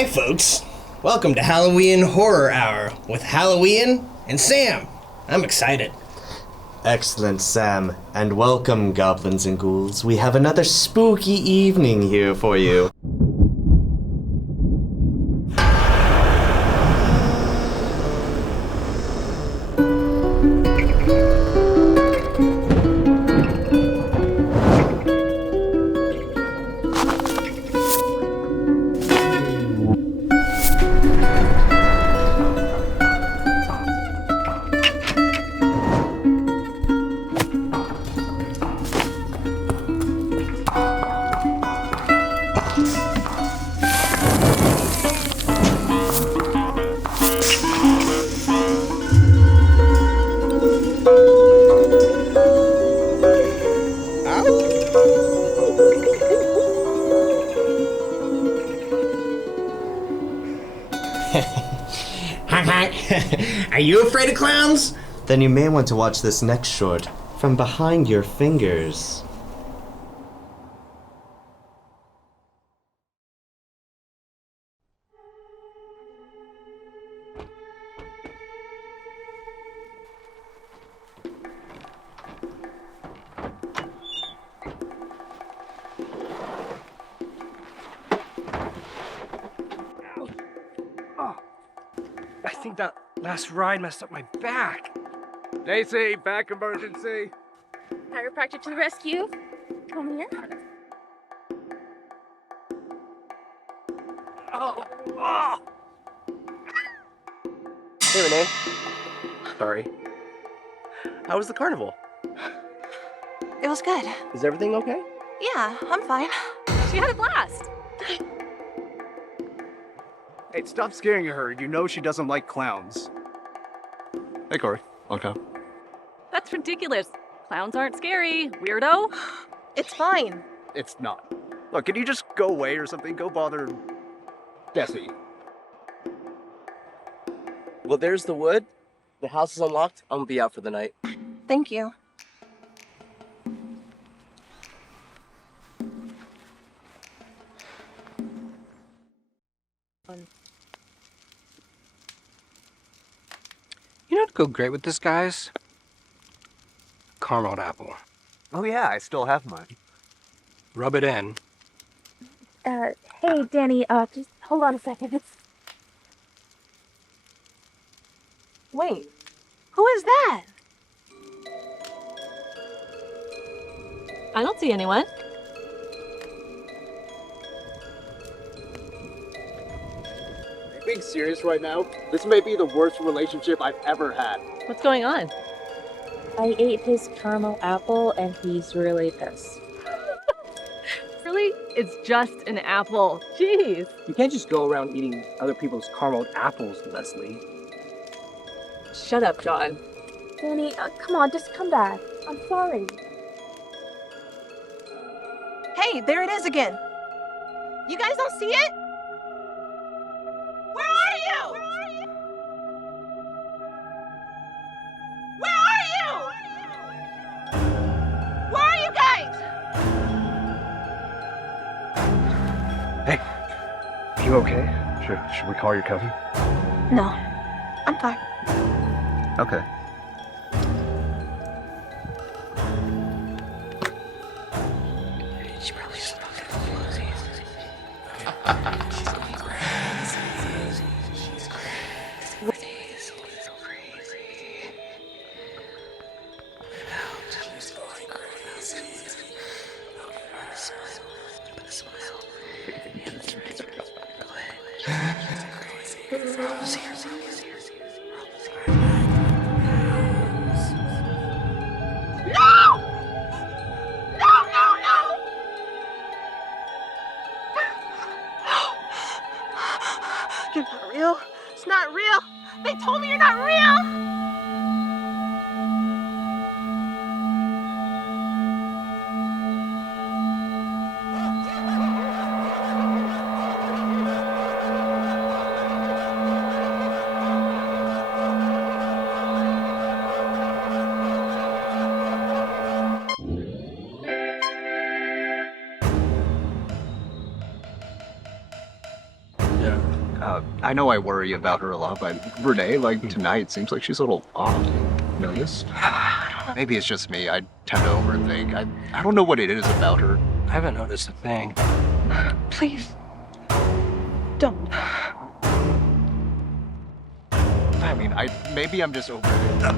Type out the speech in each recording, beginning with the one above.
Hi, folks. Welcome to Halloween Horror Hour with Halloween and Sam. I'm excited. Excellent, Sam. And welcome, goblins and ghouls. We have another spooky evening here for you. Are you afraid of clowns? Then you may want to watch this next short, From Behind Your Fingers. I think that last ride messed up my back. Daisy, back emergency. Chiropractor to the rescue. Come here. Oh. Hey, Renee. Sorry. How was the carnival? It was good. Is everything okay? Yeah, I'm fine. She had a blast. Hey, stop scaring her. You know she doesn't like clowns. Hey, Corey. Okay. That's ridiculous. Clowns aren't scary, weirdo. It's fine. It's not. Look, can you just go away or something? Go bother Bessie. Well, there's the wood. The house is unlocked. I'm gonna be out for the night. Thank you. You know what'd go great with this, guys? Caramel apple. Oh, yeah, I still have mine. Rub it in. Hey, Danny, just hold on a second. Wait, who is that? I don't see anyone. Are you being serious right now? This may be the worst relationship I've ever had. What's going on? I ate his caramel apple and he's really pissed. Really? It's just an apple. Jeez. You can't just go around eating other people's caramel apples, Leslie. Shut up, John. Danny, come on, just come back. I'm sorry. Hey, there it is again. You guys don't see it? Where are you? Where are you? Where are you guys? Hey, you okay? Should we call your cousin? No, I'm fine. Okay. She probably just She's going crazy. She's crazy. She's so crazy. She's going crazy. Look at her smile. Put a smile. Yeah, that's right. Go ahead. She's crazy. Almost here. I know I worry about her a lot, but Renee, like, tonight seems like she's a little off. Noticed? Maybe it's just me. I tend to overthink. I don't know what it is about her. I haven't noticed a thing. Please. Don't. I mean, maybe I'm just over it.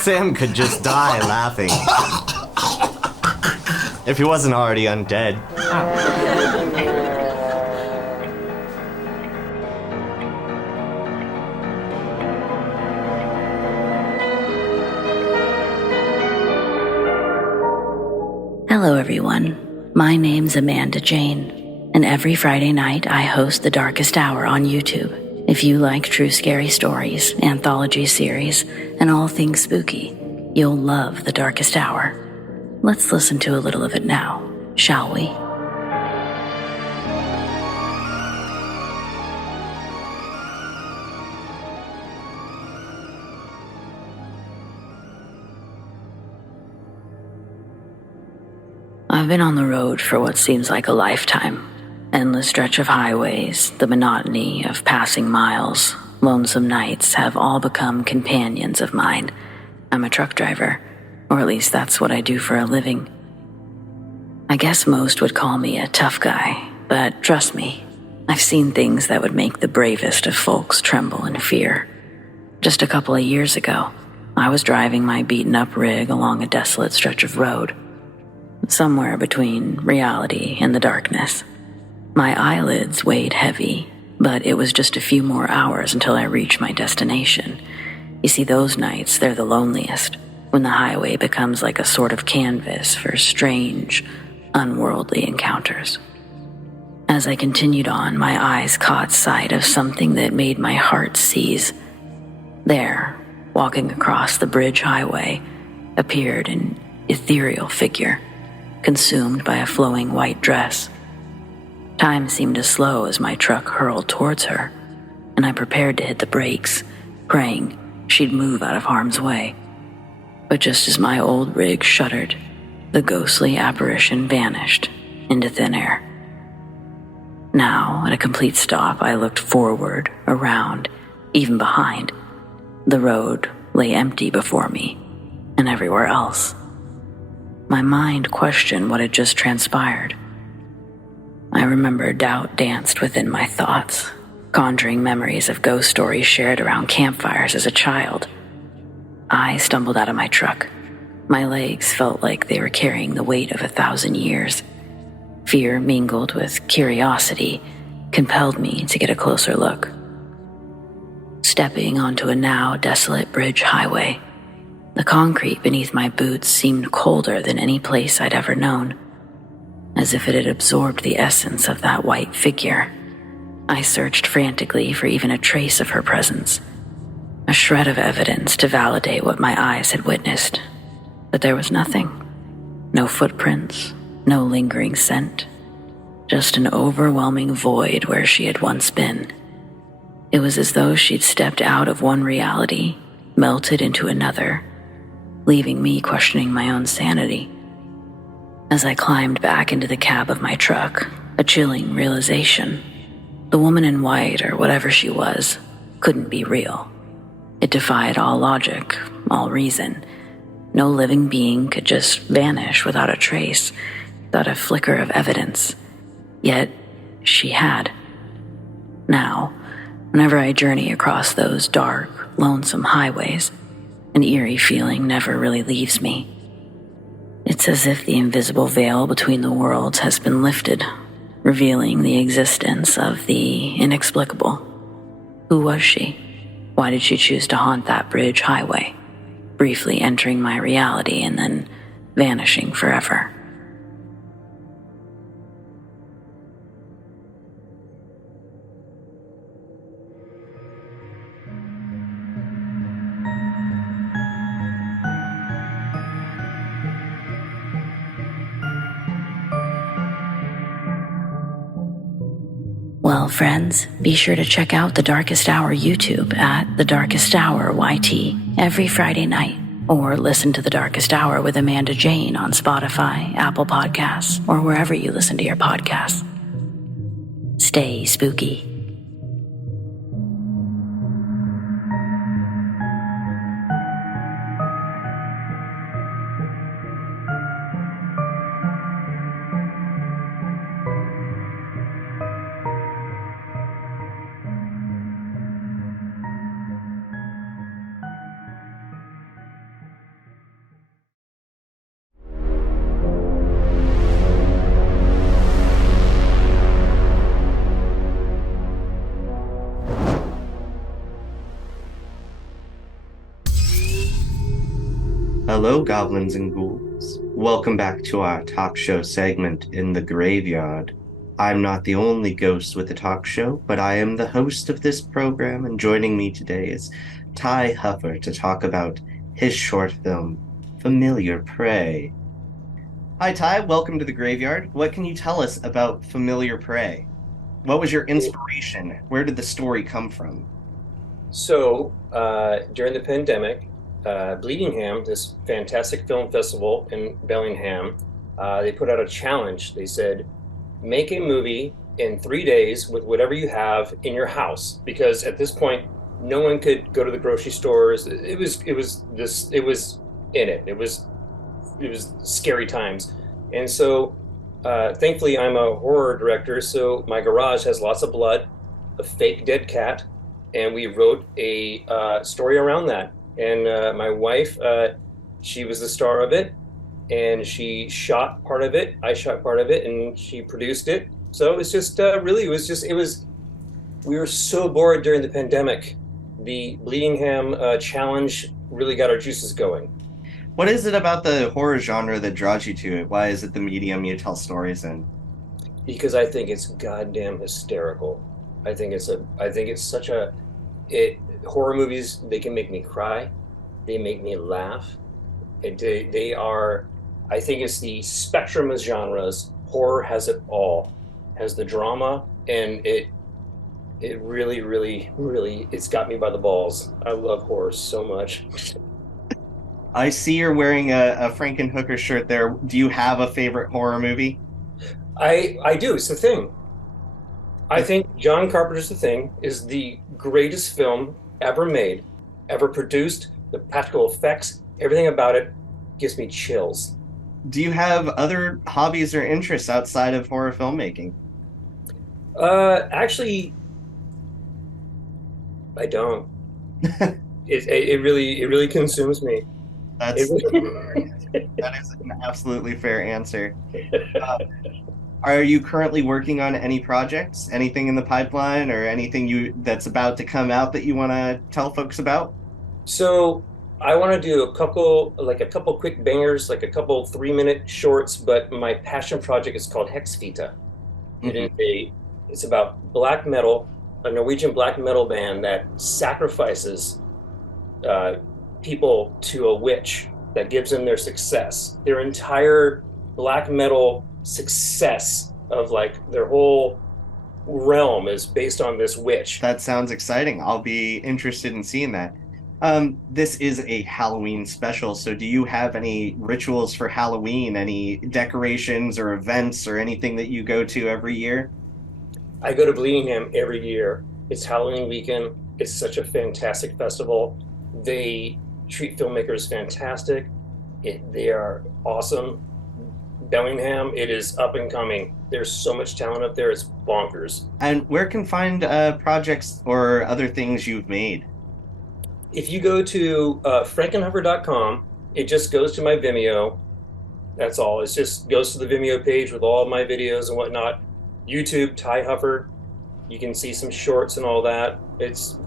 Sam could just die laughing. If he wasn't already undead. Hello, everyone. My name's Amanda Jane, and every Friday night I host The Darkest Hour on YouTube. If you like true scary stories, anthology series, and all things spooky, you'll love The Darkest Hour. Let's listen to a little of it now, shall we? I've been on the road for what seems like a lifetime. Endless stretch of highways, the monotony of passing miles, lonesome nights have all become companions of mine. I'm a truck driver, or at least that's what I do for a living. I guess most would call me a tough guy, but trust me, I've seen things that would make the bravest of folks tremble in fear. Just a couple of years ago, I was driving my beaten-up rig along a desolate stretch of road, somewhere between reality and the darkness. My eyelids weighed heavy, but it was just a few more hours until I reached my destination. You see, those nights, they're the loneliest, when the highway becomes like a sort of canvas for strange, unworldly encounters. As I continued on, my eyes caught sight of something that made my heart seize. There, walking across the bridge highway, appeared an ethereal figure, consumed by a flowing white dress. Time seemed to slow as my truck hurled towards her, and I prepared to hit the brakes, praying she'd move out of harm's way. But just as my old rig shuddered, the ghostly apparition vanished into thin air. Now, at a complete stop, I looked forward, around, even behind. The road lay empty before me, and everywhere else. My mind questioned what had just transpired. I remember doubt danced within my thoughts, conjuring memories of ghost stories shared around campfires as a child. I stumbled out of my truck. My legs felt like they were carrying the weight of 1,000 years. Fear mingled with curiosity compelled me to get a closer look. Stepping onto a now desolate bridge highway, the concrete beneath my boots seemed colder than any place I'd ever known, as if it had absorbed the essence of that white figure. I searched frantically for even a trace of her presence, a shred of evidence to validate what my eyes had witnessed, but there was nothing. No footprints, no lingering scent, just an overwhelming void where she had once been. It was as though she'd stepped out of one reality, melted into another, leaving me questioning my own sanity. As I climbed back into the cab of my truck, a chilling realization. The woman in white, or whatever she was, couldn't be real. It defied all logic, all reason. No living being could just vanish without a trace, without a flicker of evidence. Yet, she had. Now, whenever I journey across those dark, lonesome highways, an eerie feeling never really leaves me. It's as if the invisible veil between the worlds has been lifted, revealing the existence of the inexplicable. Who was she? Why did she choose to haunt that bridge highway, briefly entering my reality and then vanishing forever? Well, friends, be sure to check out The Darkest Hour YouTube at The Darkest Hour YT every Friday night, or listen to The Darkest Hour with Amanda Jane on Spotify, Apple Podcasts, or wherever you listen to your podcasts. Stay spooky. Hello, goblins and ghouls. Welcome back to our talk show segment in the graveyard. I'm not the only ghost with a talk show, but I am the host of this program, and joining me today is Ty Huffer to talk about his short film, Familiar Prey. Hi, Ty. Welcome to the graveyard. What can you tell us about Familiar Prey? What was your inspiration? Where did the story come from? So, during the pandemic, Bleedingham, this fantastic film festival in Bellingham, they put out a challenge. They said, make a movie in 3 days with whatever you have in your house, because at this point, no one could go to the grocery stores. It was scary times. And so, thankfully, I'm a horror director, so my garage has lots of blood, a fake dead cat, and we wrote a story around that. And my wife, she was the star of it, and she shot part of it. I shot part of it, and she produced it. So it's just we were so bored during the pandemic. The Bleedingham challenge really got our juices going. What is it about the horror genre that draws you to it? Why is it the medium you tell stories in? Because I think it's goddamn hysterical. I think it's such a horror movies, they can make me cry, they make me laugh. They are, I think it's the spectrum of genres. Horror has it all, has the drama, and it really, really, really, it's got me by the balls. I love horror so much. I see you're wearing a Frankenhooker shirt there. Do you have a favorite horror movie? I do, it's the thing. I think John Carpenter's The Thing is the greatest film ever made, ever produced. The practical effects, everything about it gives me chills. Do you have other hobbies or interests outside of horror filmmaking? Actually, I don't. It really consumes me. That's that is an absolutely fair answer. Are you currently working on any projects? Anything in the pipeline or anything that's about to come out that you want to tell folks about? So I want to do a couple quick bangers, like a couple 3-minute shorts, but my passion project is called Hex Vita. It's about black metal, a Norwegian black metal band that sacrifices people to a witch that gives them their success. Their entire black metal success of like their whole realm is based on this witch. That sounds exciting. I'll be interested in seeing that. This is a Halloween special, so do you have any rituals for Halloween? Any decorations or events or anything that you go to every year? I go to Bleedingham every year. It's Halloween weekend. It's such a fantastic festival. They treat filmmakers fantastic. They are awesome. Bellingham, it is up and coming. There's so much talent up there. It's bonkers. And where can find projects or other things you've made? If you go to frankenhuffer.com, it just goes to my Vimeo. That's all. It just goes to the Vimeo page with all my videos and whatnot. YouTube, Ty Huffer. You can see some shorts and all that. It's,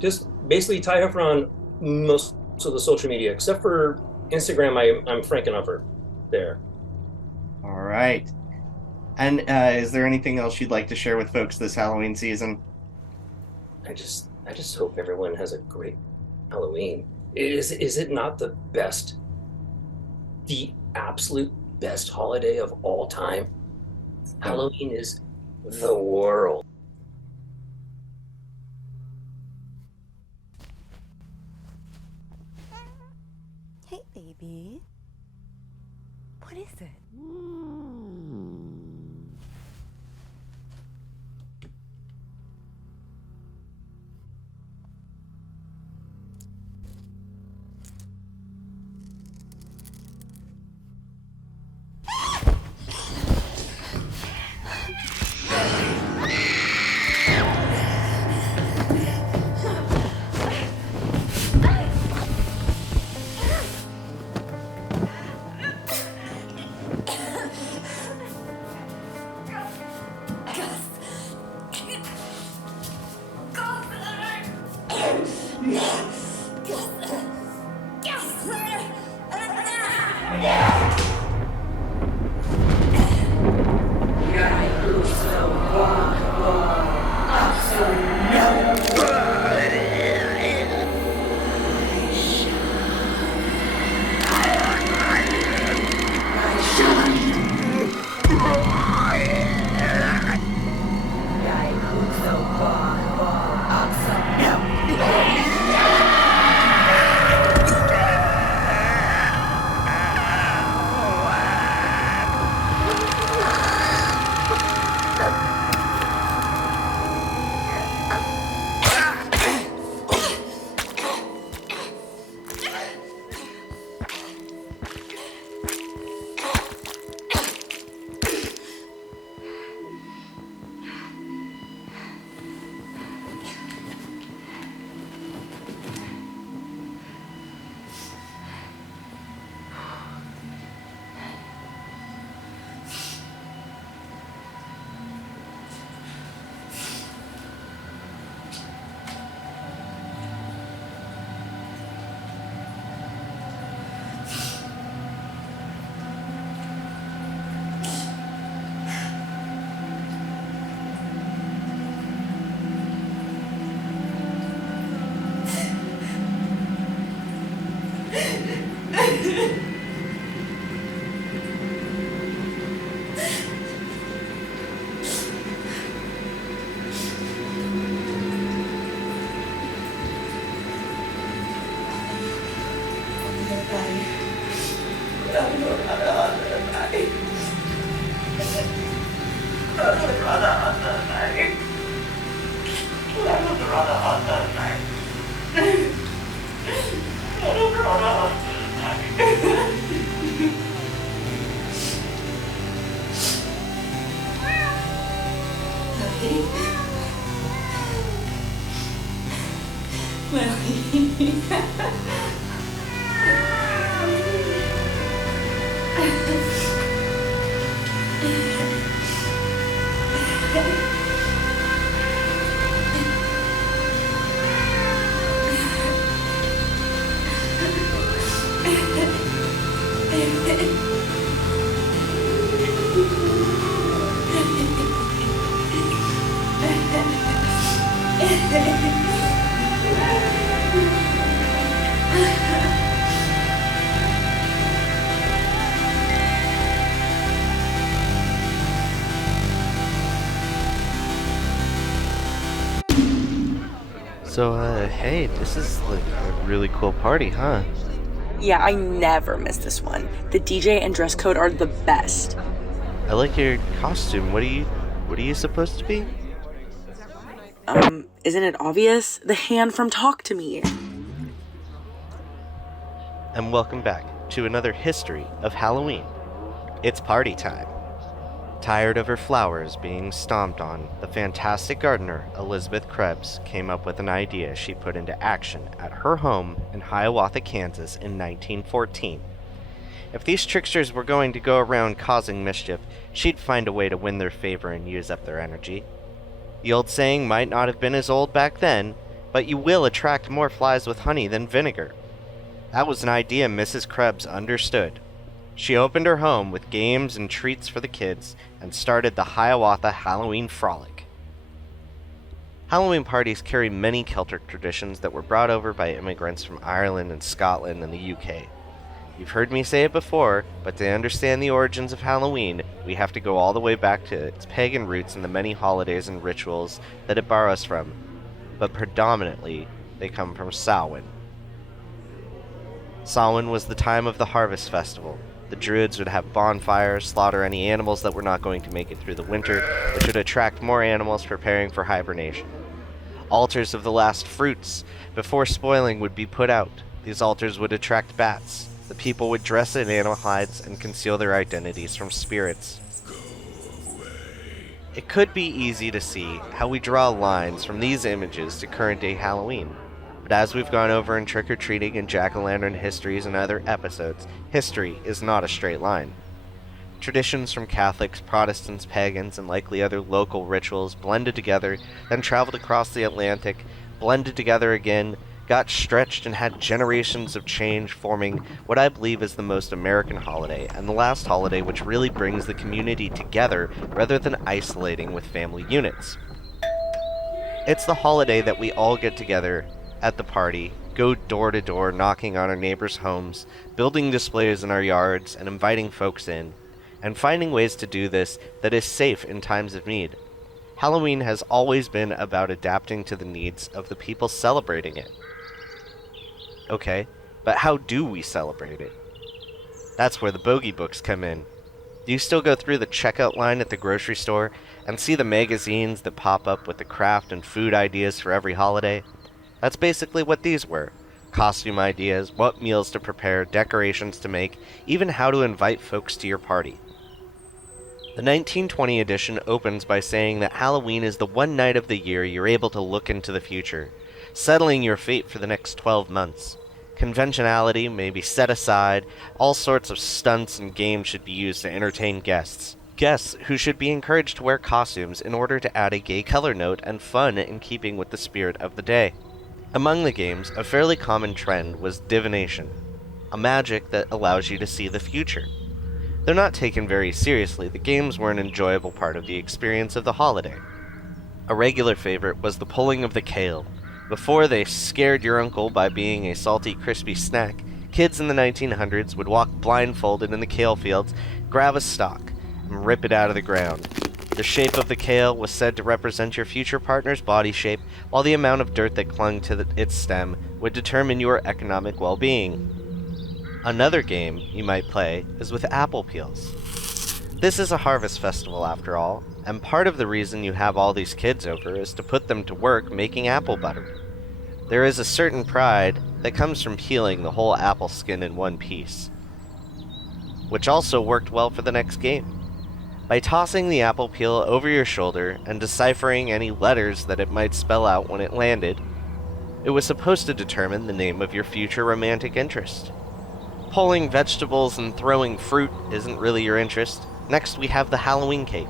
just basically Ty Huffer on most of the social media, except for Instagram. I'm Frankenhuffer there. All right. And is there anything else you'd like to share with folks this Halloween season? I just hope everyone has a great Halloween. Is it not the best, the absolute best holiday of all time? Halloween is the world. Hey, baby. What is it? So, hey, this is like a really cool party, huh? Yeah, I never miss this one. The DJ and dress code are the best. I like your costume. What are you supposed to be? Isn't it obvious? The hand from Talk to Me. And welcome back to another history of Halloween. It's party time. Tired of her flowers being stomped on, the fantastic gardener, Elizabeth Krebs, came up with an idea she put into action at her home in Hiawatha, Kansas in 1914. If these tricksters were going to go around causing mischief, she'd find a way to win their favor and use up their energy. The old saying might not have been as old back then, but you will attract more flies with honey than vinegar. That was an idea Mrs. Krebs understood. She opened her home with games and treats for the kids and started the Hiawatha Halloween Frolic. Halloween parties carry many Celtic traditions that were brought over by immigrants from Ireland and Scotland and the UK. You've heard me say it before, but to understand the origins of Halloween, we have to go all the way back to its pagan roots and the many holidays and rituals that it borrows from, but predominantly they come from Samhain. Samhain was the time of the harvest festival. The druids would have bonfires, slaughter any animals that were not going to make it through the winter, which would attract more animals preparing for hibernation. Altars of the last fruits, before spoiling, would be put out. These altars would attract bats. The people would dress in animal hides and conceal their identities from spirits. It could be easy to see how we draw lines from these images to current-day Halloween. But as we've gone over in trick-or-treating and jack-o'-lantern histories and other episodes, history is not a straight line. Traditions from Catholics, Protestants, pagans, and likely other local rituals blended together, then traveled across the Atlantic, blended together again, got stretched and had generations of change, forming what I believe is the most American holiday, and the last holiday which really brings the community together rather than isolating with family units. It's the holiday that we all get together at the party, go door to door knocking on our neighbors' homes, building displays in our yards, and inviting folks in, and finding ways to do this that is safe in times of need. Halloween has always been about adapting to the needs of the people celebrating it. Okay, but how do we celebrate it? That's where the bogey books come in. Do you still go through the checkout line at the grocery store and see the magazines that pop up with the craft and food ideas for every holiday? That's basically what these were. Costume ideas, what meals to prepare, decorations to make, even how to invite folks to your party. The 1920 edition opens by saying that Halloween is the one night of the year you're able to look into the future, settling your fate for the next 12 months. Conventionality may be set aside, all sorts of stunts and games should be used to entertain guests. Guests who should be encouraged to wear costumes in order to add a gay color note and fun in keeping with the spirit of the day. Among the games, a fairly common trend was divination, a magic that allows you to see the future. Though not taken very seriously, the games were an enjoyable part of the experience of the holiday. A regular favorite was the pulling of the kale. Before they scared your uncle by being a salty, crispy snack, kids in the 1900s would walk blindfolded in the kale fields, grab a stalk, and rip it out of the ground. The shape of the kale was said to represent your future partner's body shape, while the amount of dirt that clung to its stem would determine your economic well-being. Another game you might play is with apple peels. This is a harvest festival after all, and part of the reason you have all these kids over is to put them to work making apple butter. There is a certain pride that comes from peeling the whole apple skin in one piece, which also worked well for the next game. By tossing the apple peel over your shoulder and deciphering any letters that it might spell out when it landed, It was supposed to determine the name of your future romantic interest. Pulling vegetables and throwing fruit isn't really your interest. Next, we have the Halloween cake.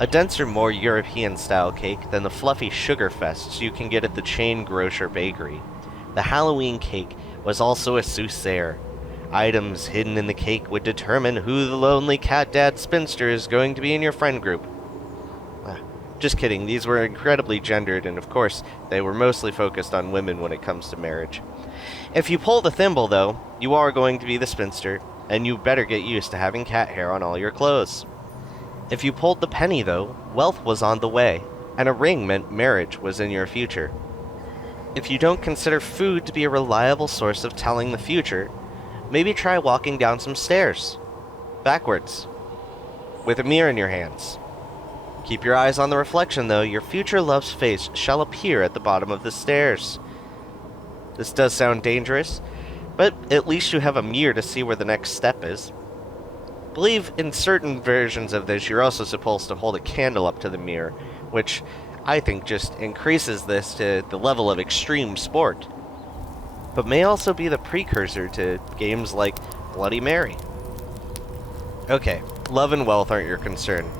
A denser, more European-style cake than the fluffy sugar fests you can get at the chain grocer bakery. The Halloween cake was also a soothsayer. Items hidden in the cake would determine who the lonely cat dad spinster is going to be in your friend group. Just kidding, these were incredibly gendered, and of course, they were mostly focused on women when it comes to marriage. If you pull the thimble, though, you are going to be the spinster, and you better get used to having cat hair on all your clothes. If you pulled the penny, though, wealth was on the way, and a ring meant marriage was in your future. If you don't consider food to be a reliable source of telling the future, maybe try walking down some stairs, backwards, with a mirror in your hands. Keep your eyes on the reflection, though. Your future love's face shall appear at the bottom of the stairs. This does sound dangerous, but at least you have a mirror to see where the next step is. I believe in certain versions of this, you're also supposed to hold a candle up to the mirror, which I think just increases this to the level of extreme sport, but may also be the precursor to games like Bloody Mary. Okay, love and wealth aren't your concern.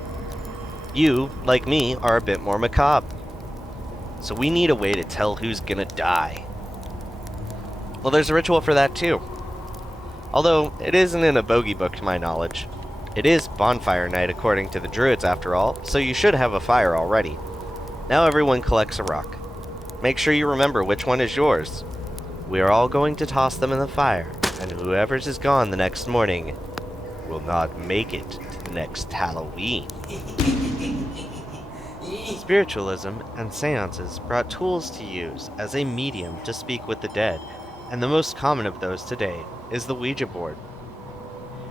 You, like me, are a bit more macabre. So we need a way to tell who's gonna die. Well, there's a ritual for that too. Although, it isn't in a bogey book to my knowledge. It is bonfire night according to the druids after all, so you should have a fire already. Now everyone collects a rock. Make sure you remember which one is yours. We are all going to toss them in the fire, and whoever's is gone the next morning will not make it to the next Halloween. Spiritualism and seances brought tools to use as a medium to speak with the dead, and the most common of those today is the Ouija board.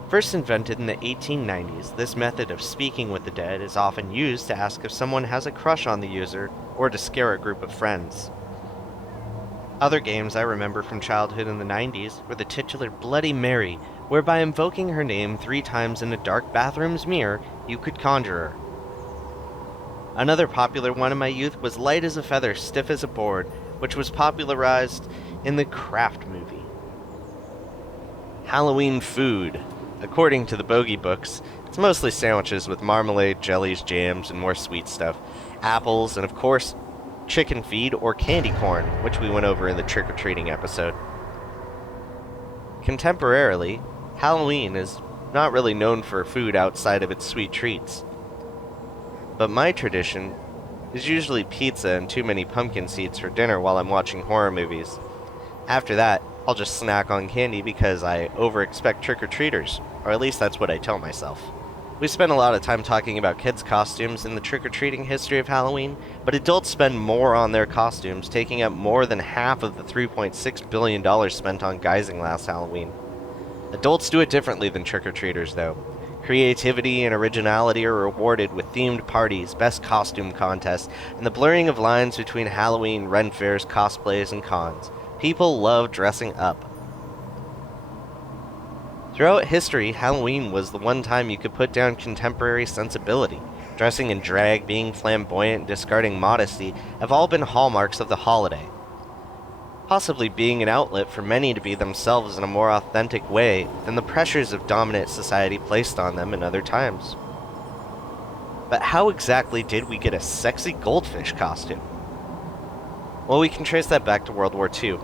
First invented in the 1890s, this method of speaking with the dead is often used to ask if someone has a crush on the user or to scare a group of friends. Other games I remember from childhood in the 90s were the titular Bloody Mary, where by invoking her name 3 times in a dark bathroom's mirror, you could conjure her. Another popular one in my youth was Light as a Feather, Stiff as a Board, which was popularized in the Craft movie. Halloween food. According to the bogey books, it's mostly sandwiches with marmalade, jellies, jams, and more sweet stuff, apples, and of course, chicken feed or candy corn, which we went over in the trick-or-treating episode. Contemporarily, Halloween is not really known for food outside of its sweet treats. But my tradition is usually pizza and too many pumpkin seeds for dinner while I'm watching horror movies. After that, I'll just snack on candy because I over-expect trick-or-treaters, or at least that's what I tell myself. We spend a lot of time talking about kids' costumes in the trick-or-treating history of Halloween, but adults spend more on their costumes, taking up more than half of the $3.6 billion spent on guising last Halloween. Adults do it differently than trick-or-treaters, though. Creativity and originality are rewarded with themed parties, best costume contests, and the blurring of lines between Halloween, Ren fairs, cosplays, and cons. People love dressing up. Throughout history, Halloween was the one time you could put down contemporary sensibility. Dressing in drag, being flamboyant, and discarding modesty have all been hallmarks of the holiday. Possibly being an outlet for many to be themselves in a more authentic way than the pressures of dominant society placed on them in other times. But how exactly did we get a sexy goldfish costume? Well, we can trace that back to World War II.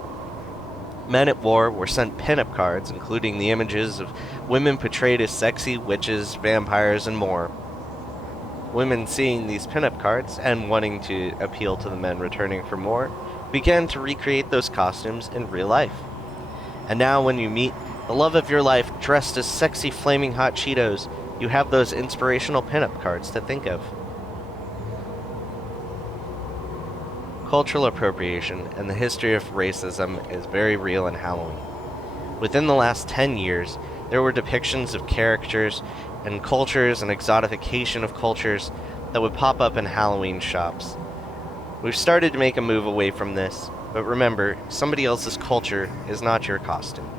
Men at war were sent pinup cards, including the images of women portrayed as sexy witches, vampires, and more. Women seeing these pinup cards and wanting to appeal to the men returning for more began to recreate those costumes in real life. And now when you meet the love of your life dressed as sexy flaming hot Cheetos, you have those inspirational pinup cards to think of. Cultural appropriation and the history of racism is very real in Halloween. Within the last 10 years, there were depictions of characters and cultures and exotification of cultures that would pop up in Halloween shops. We've started to make a move away from this, but remember, somebody else's culture is not your costume.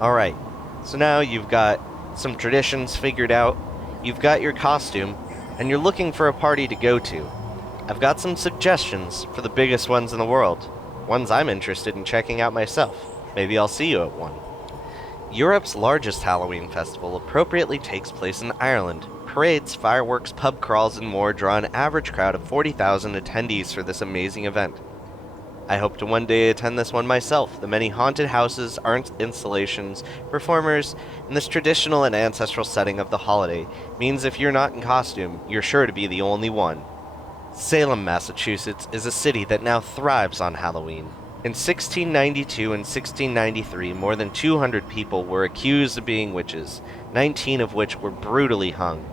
Alright, so now you've got some traditions figured out, you've got your costume, and you're looking for a party to go to. I've got some suggestions for the biggest ones in the world. ones I'm interested in checking out myself. Maybe I'll see you at one. Europe's largest Halloween festival appropriately takes place in Ireland. Parades, fireworks, pub crawls, and more draw an average crowd of 40,000 attendees for this amazing event. I hope to one day attend this one myself. The many haunted houses, art installations, performers, and this traditional and ancestral setting of the holiday means if you're not in costume, you're sure to be the only one. Salem, Massachusetts is a city that now thrives on Halloween. In 1692 and 1693, more than 200 people were accused of being witches, 19 of which were brutally hung.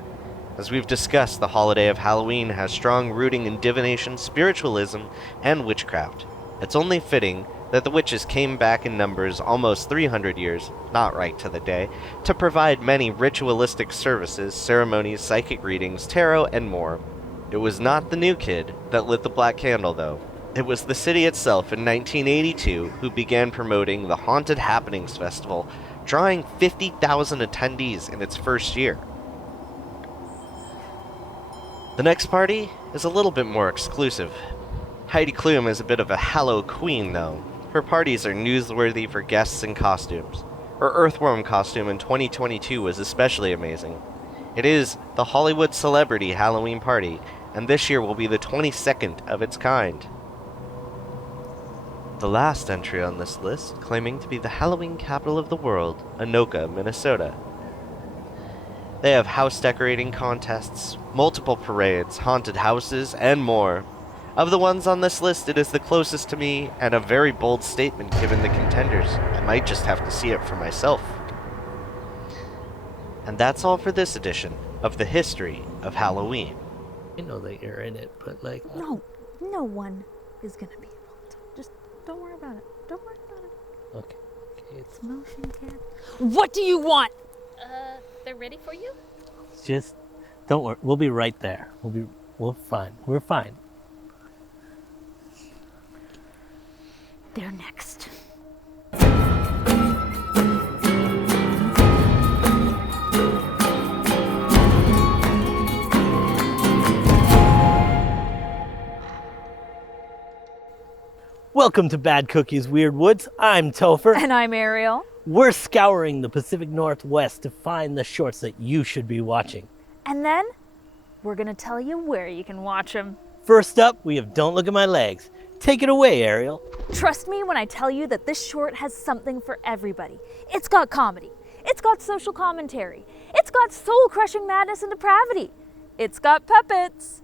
As we've discussed, the holiday of Halloween has strong rooting in divination, spiritualism, and witchcraft. It's only fitting that the witches came back in numbers almost 300 years, not right to the day, to provide many ritualistic services, ceremonies, psychic readings, tarot, and more. It was not the new kid that lit the black candle, though. It was the city itself in 1982 who began promoting the Haunted Happenings Festival, drawing 50,000 attendees in its first year. The next party is a little bit more exclusive. Heidi Klum is a bit of a Hallow queen, though. Her parties are newsworthy for guests and costumes. Her Earthworm costume in 2022 was especially amazing. It is the Hollywood Celebrity Halloween Party, and this year will be the 22nd of its kind. The last entry on this list, claiming to be the Halloween capital of the world, Anoka, Minnesota. They have house decorating contests, multiple parades, haunted houses, and more. Of the ones on this list, it is the closest to me, and a very bold statement given the contenders. I might just have to see it for myself. And that's all for this edition of the History of Halloween. I know that you're in it, but No one is gonna be able to. Just don't worry about it. Don't worry about it. Okay. It's motion cap. What do you want? They're ready for you? Just don't worry. We'll be right there. We're fine. We're fine. They're next. Welcome to Bad Cookies Weird Woods. I'm Topher. And I'm Ariel. We're scouring the Pacific Northwest to find the shorts that you should be watching. And then we're going to tell you where you can watch them. First up, we have Don't Look at My Legs. Take it away, Ariel. Trust me when I tell you that this short has something for everybody. It's got comedy. It's got social commentary. It's got soul-crushing madness and depravity. It's got puppets.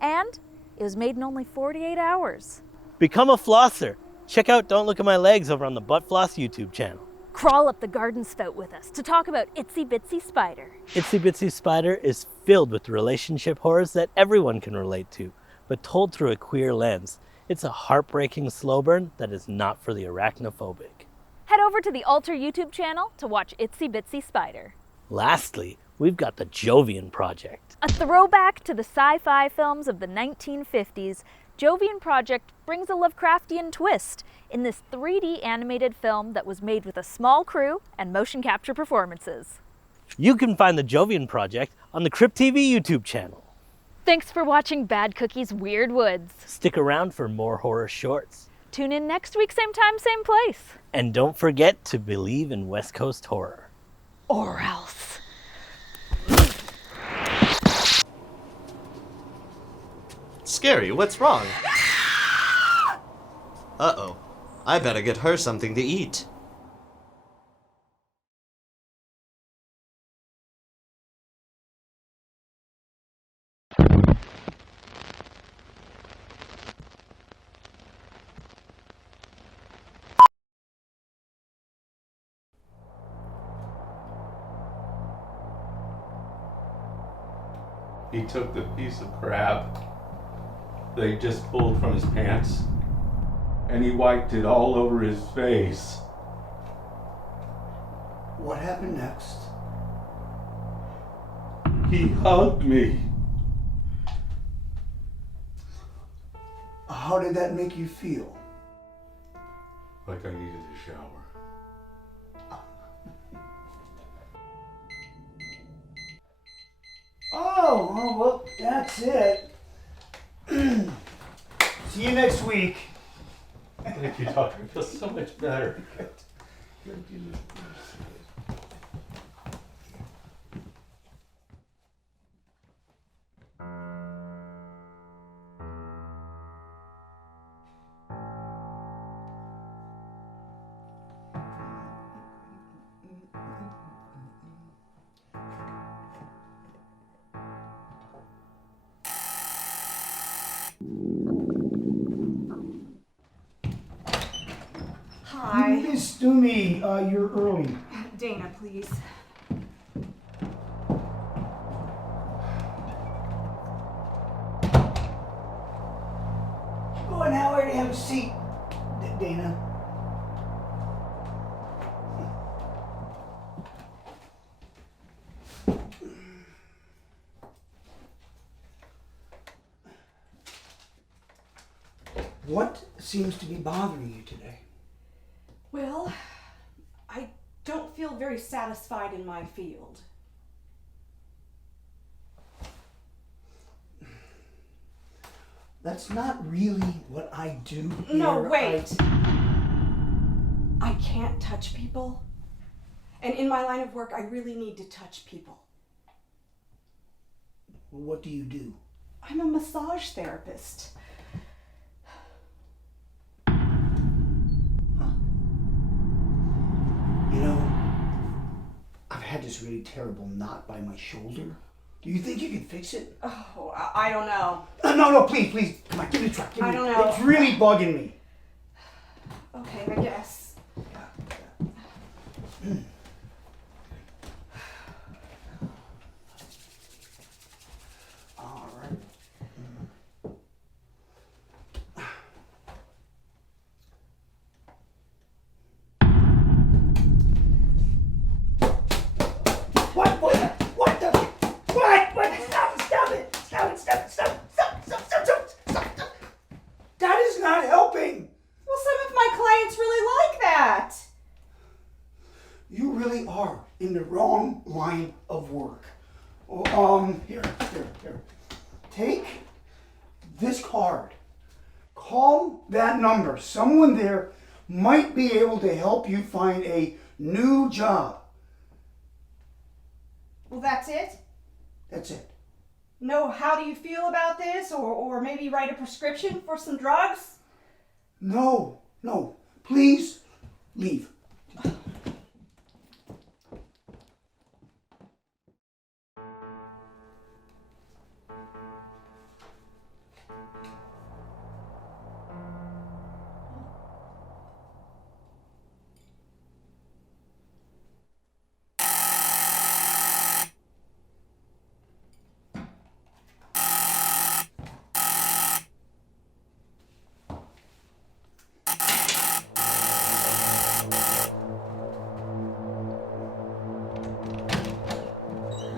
And it was made in only 48 hours. Become a flosser. Check out Don't Look at My Legs over on the Butt Floss YouTube channel. Crawl up the garden spout with us to talk about Itsy Bitsy Spider. Itsy Bitsy Spider is filled with relationship horrors that everyone can relate to, but told through a queer lens. It's a heartbreaking slow burn that is not for the arachnophobic. Head over to the Alter YouTube channel to watch Itsy Bitsy Spider. Lastly, we've got the Jovian Project. A throwback to the sci-fi films of the 1950s, Jovian Project brings a Lovecraftian twist in this 3D animated film that was made with a small crew and motion capture performances. You can find the Jovian Project on the Crypt TV YouTube channel. Thanks for watching Bad Cookies Weird Woods. Stick around for more horror shorts. Tune in next week, same time, same place. And don't forget to believe in West Coast horror. Or else. Scary, what's wrong? Uh-oh. I better get her something to eat. He took the piece of crab that he just pulled from his pants and he wiped it all over his face. What happened next? He hugged me. How did that make you feel? Like I needed a shower. Oh, well, that's it. See you next week. Thank you, doctor. I feel so much better. Hi. Miss Doomy, you're early. Dana, please. Go on, Howard, have a seat. Dana. What seems to be bothering you today? Well, I don't feel very satisfied in my field. That's not really what I do here. No, wait. I can't touch people. And in my line of work, I really need to touch people. What do you do? I'm a massage therapist. You know, I've had this really terrible knot by my shoulder. Do you think you can fix it? Oh, I don't know. No, please. Come on, give me a try. I don't know. It's really bugging me. Okay, I guess. All right. Stop. That is not helping. Well, some of my clients really like that. You really are in the wrong line of work. Here. Take this card. Call that number. Someone there might be able to help you find a new job. Well, that's it? That's it. No, how do you feel about this? Or maybe write a prescription for some drugs? No. Please leave.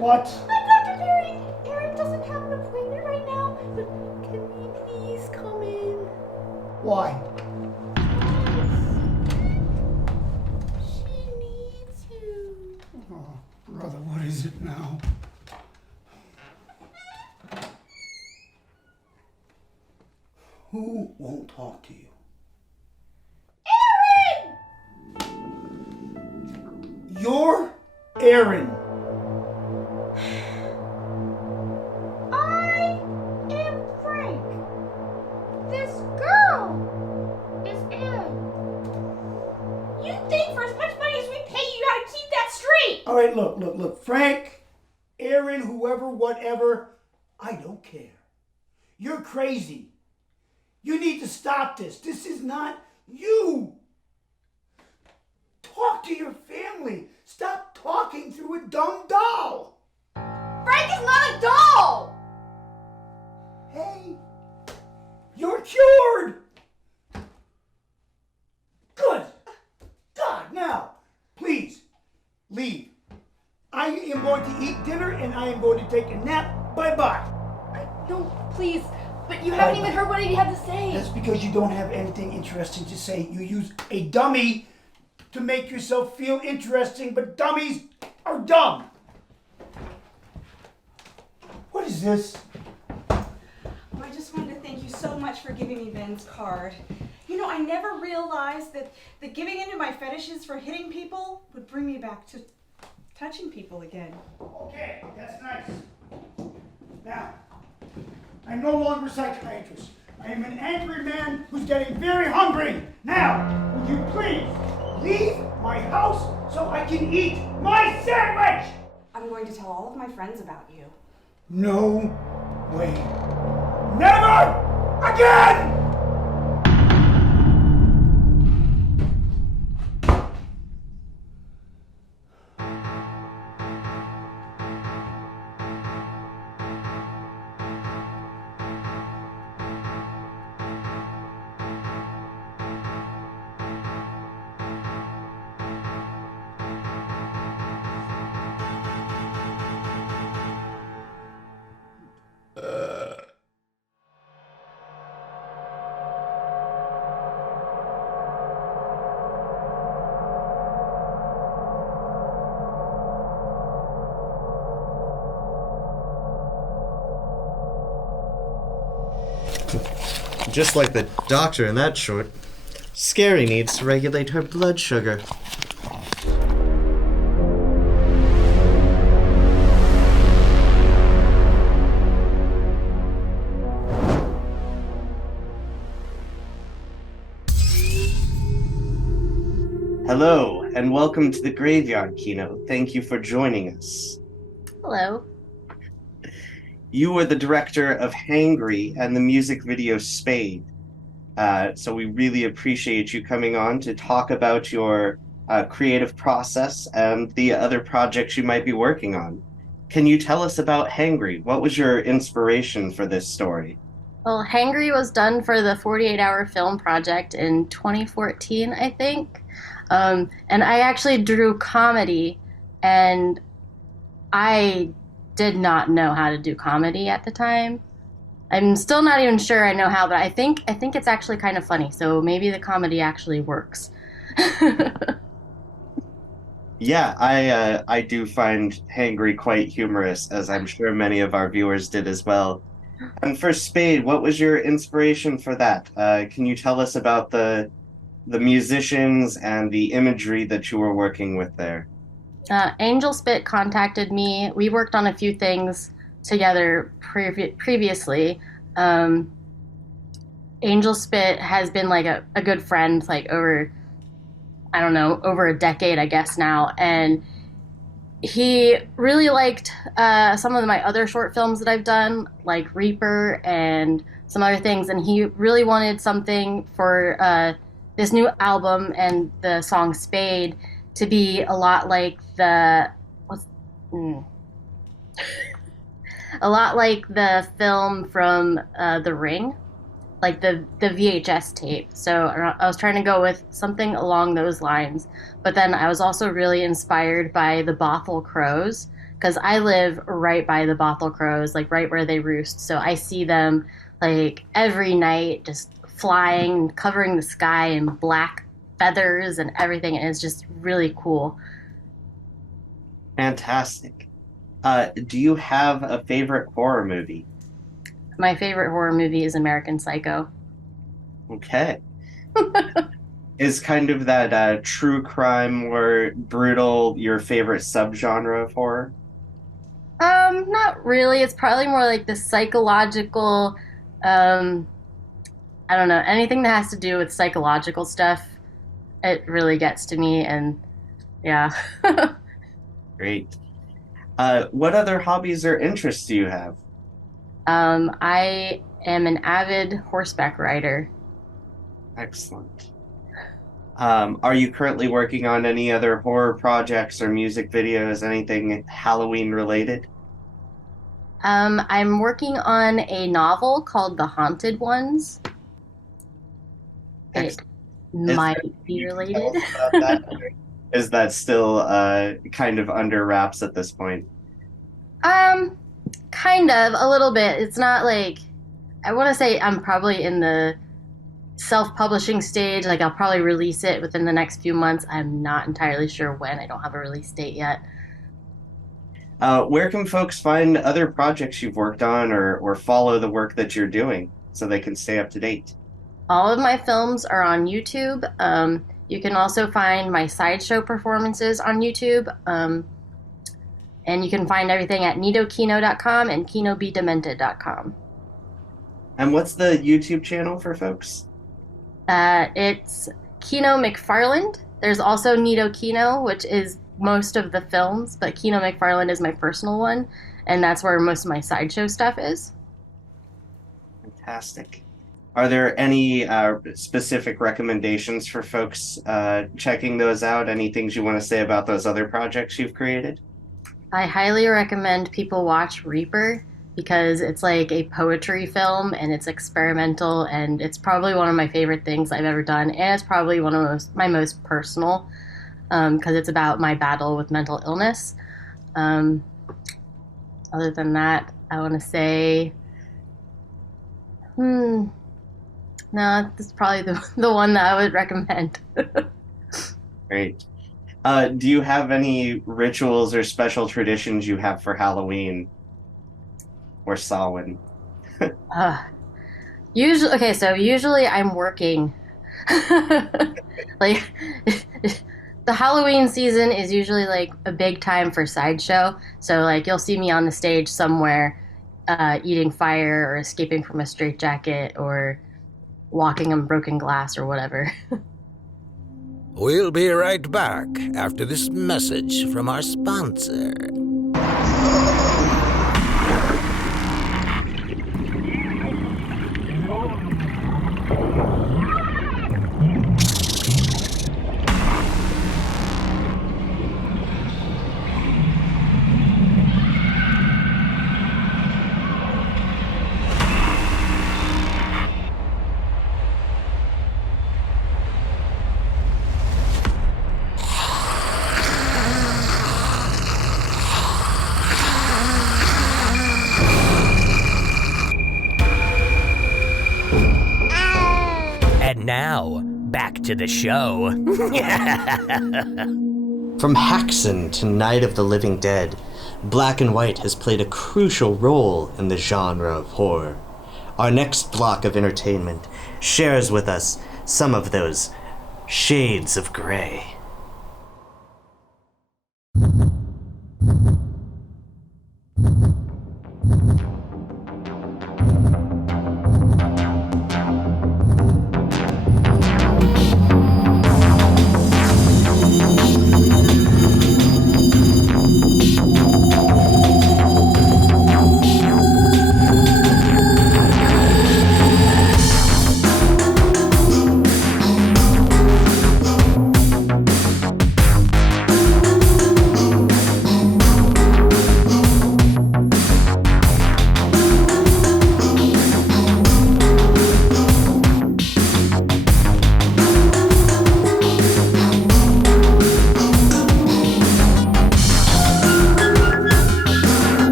What? I'm Dr. Perry. Erin doesn't have an appointment right now, but can we please come in? Why? She needs you. Oh, brother, what is it now? Who won't talk to you? Erin! You're Erin. I am Frank. This girl is Erin. You think for as much money as we pay you gotta keep that straight. All right, look. Frank, Erin, whoever, whatever, I don't care. You're crazy. You need to stop this. This is not you. Talk to your family. Stop talking through a dumb doll. Frank is not a doll. Hey, you're cured. Good. God, now, please, leave. I am going to eat dinner and I am going to take a nap. Bye-bye. No, please. But you haven't even heard what he had to say. That's because you don't have anything interesting to say. You use a dummy to make yourself feel interesting, but dummies are dumb. What is this? I just wanted to thank you so much for giving me Ben's card. You know, I never realized that giving into my fetishes for hitting people would bring me back to touching people again. Okay, that's nice. Now, I'm no longer a psychiatrist. I am an angry man who's getting very hungry. Now, would you please leave my house so I can eat my sandwich? I'm going to tell all of my friends about you. No way. Never again! Just like the doctor in that short, Scary needs to regulate her blood sugar. Hello, and welcome to the Graveyard, Kino. Thank you for joining us. Hello. You were the director of Hangry and the music video Spade. So we really appreciate you coming on to talk about your creative process and the other projects you might be working on. Can you tell us about Hangry? What was your inspiration for this story? Well, Hangry was done for the 48-hour film project in 2014, I think. And I actually drew comedy, and I did not know how to do comedy at the time. I'm still not even sure I know how, but I think it's actually kind of funny, so maybe the comedy actually works. Yeah, I do find Hangry quite humorous, as I'm sure many of our viewers did as well. And for Spade, what was your inspiration for that? Can you tell us about the musicians and the imagery that you were working with there? Angel Spit contacted me. We worked on a few things together previously. Angel Spit has been like a good friend, like over a decade, I guess now. And he really liked some of my other short films that I've done, like Reaper and some other things. And he really wanted something for this new album and the song Spade to be a lot like the film from The Ring, like the VHS tape. So I was trying to go with something along those lines, but then I was also really inspired by the Bothell crows, because I live right by the Bothell crows, like right where they roost. So I see them like every night, just flying, covering the sky in black feathers and everything, and it's just really cool. Fantastic. Do you have a favorite horror movie? My favorite horror movie is American Psycho. Okay. Is kind of that true crime or brutal your favorite subgenre of horror? Not really. It's probably more like the psychological, I don't know, anything that has to do with psychological stuff. It really gets to me, and yeah. Great. What other hobbies or interests do you have? I am an avid horseback rider. Excellent. Are you currently working on any other horror projects or music videos, anything Halloween related? I'm working on a novel called The Haunted Ones. It might be related. Is that still kind of under wraps at this point? Kind of, a little bit. It's not like, I want to say I'm probably in the self-publishing stage. Like, I'll probably release it within the next few months. I'm not entirely sure when. I don't have a release date yet. Where can folks find other projects you've worked on or follow the work that you're doing so they can stay up to date? All of my films are on YouTube. You can also find my sideshow performances on YouTube. And you can find everything at nitokino.com and kinobedemented.com. And what's the YouTube channel for folks? It's Kino McFarland. There's also Nito Kino, which is most of the films, but Kino McFarland is my personal one, and that's where most of my sideshow stuff is. Fantastic. Are there any specific recommendations for folks checking those out? Any things you want to say about those other projects you've created? I highly recommend people watch Reaper because it's like a poetry film and it's experimental and it's probably one of my favorite things I've ever done, and it's probably one of my most personal because it's about my battle with mental illness. Other than that, I want to say, no, this is probably the one that I would recommend. Great. Do you have any rituals or special traditions you have for Halloween or Samhain? Usually I'm working. Like, the Halloween season is usually like a big time for sideshow. So like you'll see me on the stage somewhere, eating fire or escaping from a straitjacket or walking on broken glass or whatever. We'll be right back after this message from our sponsor. Now, back to the show. From Haxan to Night of the Living Dead, Black and White has played a crucial role in the genre of horror. Our next block of entertainment shares with us some of those shades of gray.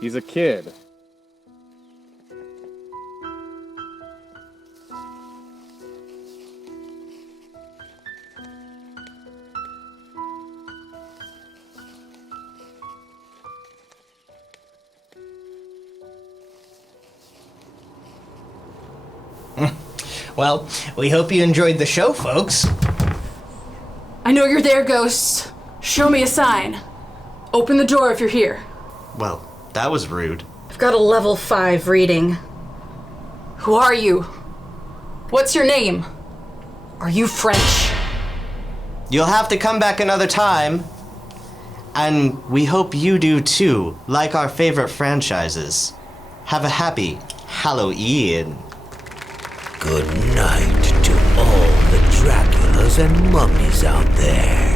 He's a kid. Well, we hope you enjoyed the show, folks. I know you're there, ghosts. Show me a sign. Open the door if you're here. Well, that was rude. I've got a level 5 reading. Who are you? What's your name? Are you French? You'll have to come back another time. And we hope you do too, like our favorite franchises. Have a happy Halloween. Good night to all the Draculas and mummies out there.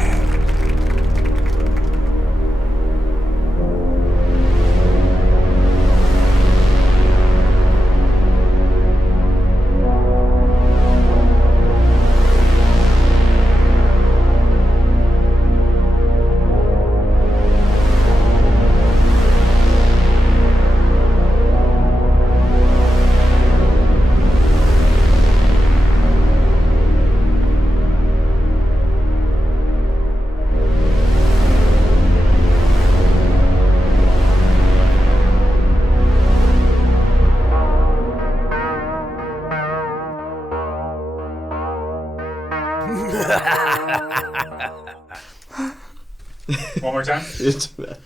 One more time. It's bad.